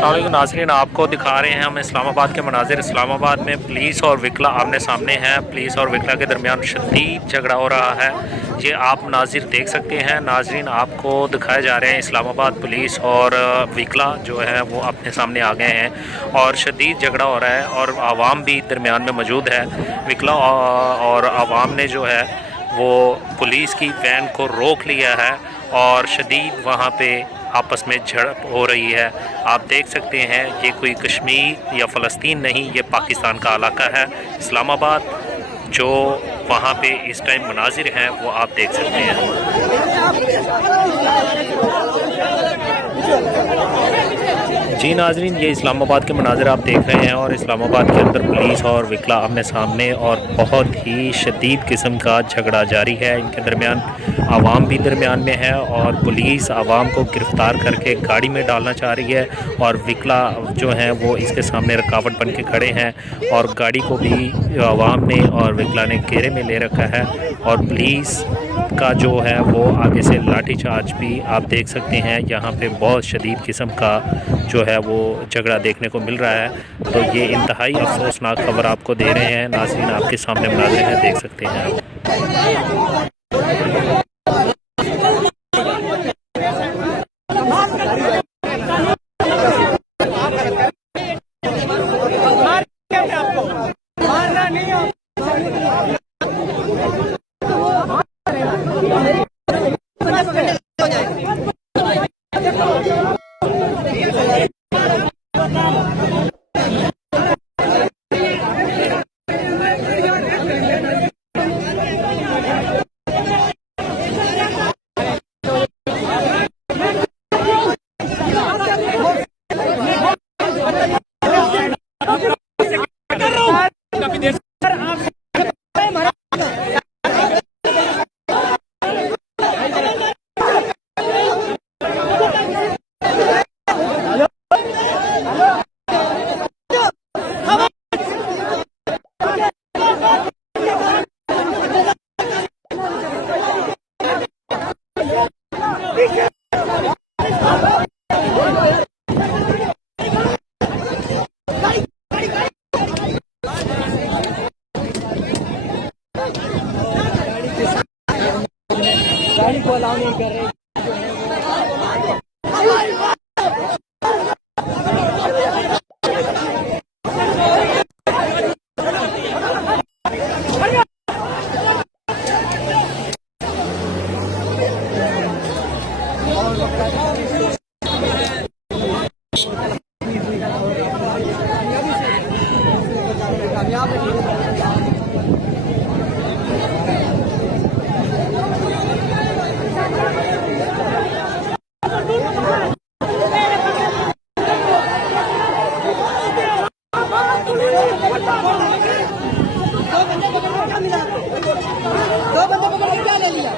अस्सलाम वालेकुम नाज़रीन, आपको दिखा रहे हैं हम इस्लामाबाद के मनाजिर। इस्लामाबाद में पुलिस और विकला आमने सामने हैं। पुलिस और विकला के दरमियान शदीद झगड़ा हो रहा है। ये आप नाज़िर देख सकते हैं। नाज़रीन, आपको दिखाए जा रहे हैं इस्लामाबाद पुलिस और विकला जो है वो अपने सामने आ गए हैं और शदीद झगड़ा हो रहा है और आवाम भी दरमियान में मौजूद है। विकला और आवाम ने जो है वो पुलिस की वैन को रोक लिया है और शदीद वहाँ पे आपस में झड़प हो रही है। आप देख सकते हैं ये कोई कश्मीर या फ़लस्तीन नहीं, ये पाकिस्तान का इलाका है इस्लामाबाद। जो वहाँ पे इस टाइम मनाजिर हैं वो आप देख सकते हैं। जी नाज़रीन, ये इस्लामाबाद के मनाज़िर आप देख रहे हैं और इस्लामाबाद के अंदर पुलिस और विकला आमने सामने और बहुत ही शदीद किस्म का झगड़ा जारी है इनके दरमियान। आवाम भी दरमियान में है और पुलिस आवाम को गिरफ़्तार करके गाड़ी में डालना चाह रही है और विकला जो हैं वो इसके सामने रुकावट बन के खड़े हैं और गाड़ी को भी आवाम ने और विकला ने घेरे में ले रखा है और पुलिस का जो है वो आगे से लाठीचार्ज भी आप देख सकते हैं। यहाँ पे बहुत शदीद किस्म का जो है वो झगड़ा देखने को मिल रहा है। तो ये इंतहाई अफसोसनाक खबर आपको दे रहे हैं नाज़रीन, आपके सामने मनाज़िर हैं, देख सकते हैं आप। गाड़ी को अलाउ नहीं कर रहे। दो बंदे पकड़ के क्या ले लिया?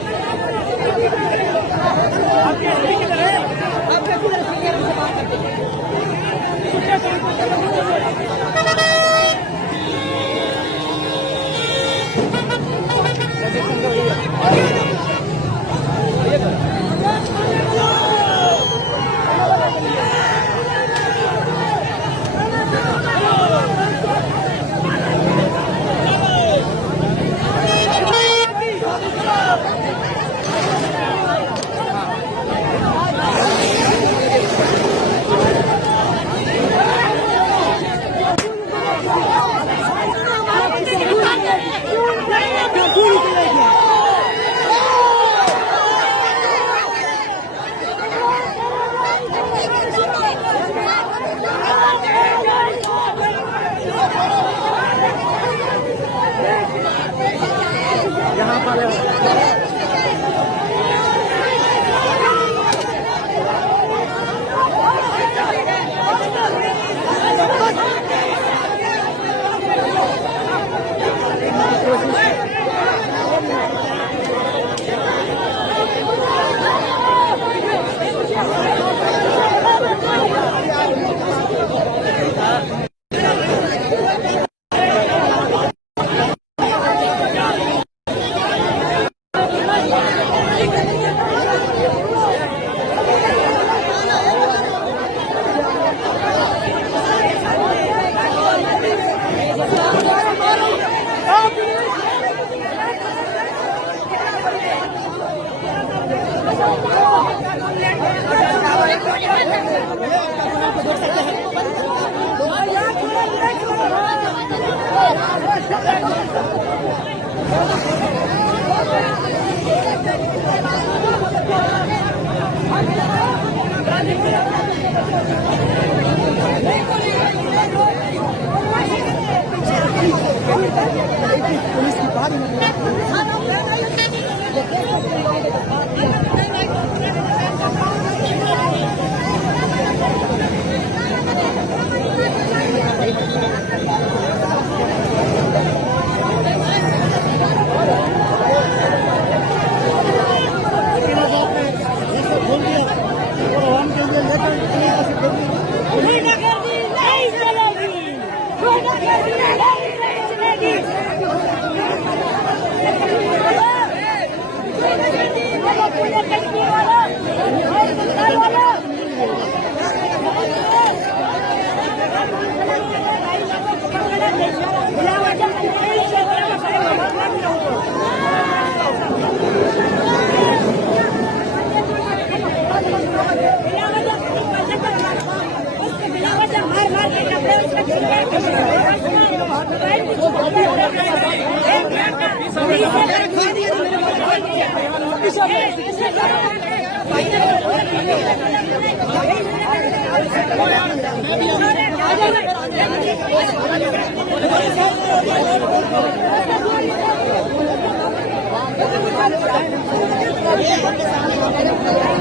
Gracias.